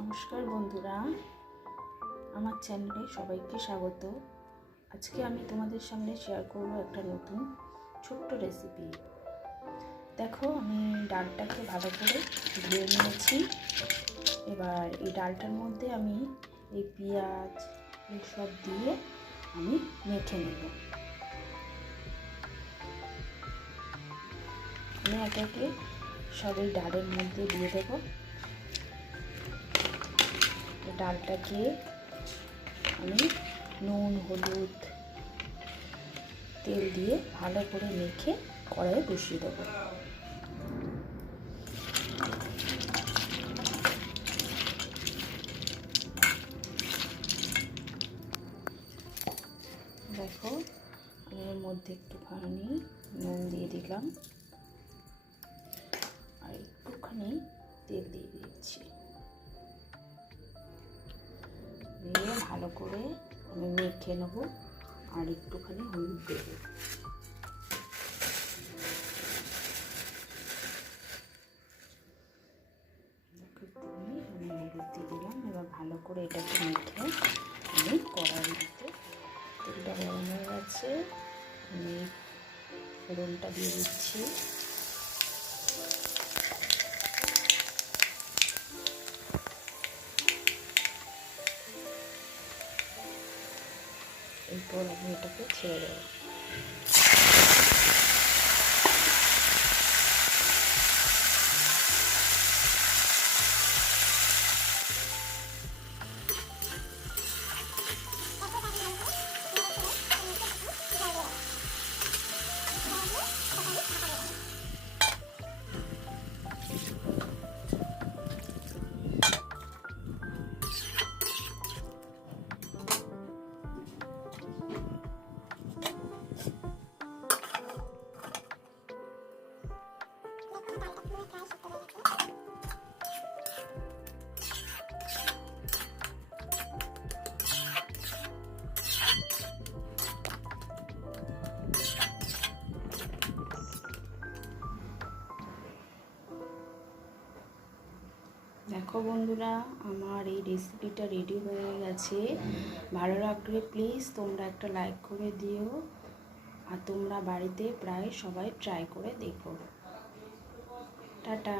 নমস্কার বন্ধুরা, আমার চ্যানেলে সবাইকে স্বাগত। আজকে আমি তোমাদের সামনে শেয়ার করব একটা নতুন ছোট্ট রেসিপি। দেখো, আমি ডালটাকে ভালো করে ধুয়ে নিয়েছি। এবার এই ডালটার মধ্যে আমি এই পেঁয়াজ এইসব দিয়ে আমি মেখে নেব। আমি একে সব এই ডালের মধ্যে দিয়ে দেবো। ডালটাকে আমি নুন, হলুদ, তেল দিয়ে ভালো করে মেখে কড়াইয়ে বসিয়ে দেবো। দেখো, আমি এর মধ্যে একটুখানি নুন দিয়ে দিলাম আর একটুখানি তেল দিয়ে দিচ্ছি। দিয়ে ভালো করে আমি মেখে নেবো আর একটুখানি হলুদ দেবো। একটুখানি আমি হলুদ দিয়ে দিলাম। এবার ভালো করে এটাকে মেখে আমি কড়াইয়ের মধ্যে তেলটা গরম হয়ে গেছে, আমি ফোড়নটা দিয়ে দিচ্ছি। এরপর আমি এটাকে ছেড়ে দেবো। দেখো বন্ধুরা, আমার এই রেসিপিটা রেডি হয়ে গেছে। ভালো লাগলে প্লিজ তোমরা একটা লাইক করে দিও, আর তোমরা বাড়িতে প্রায় সবাই ট্রাই করে দেখো। টাটা।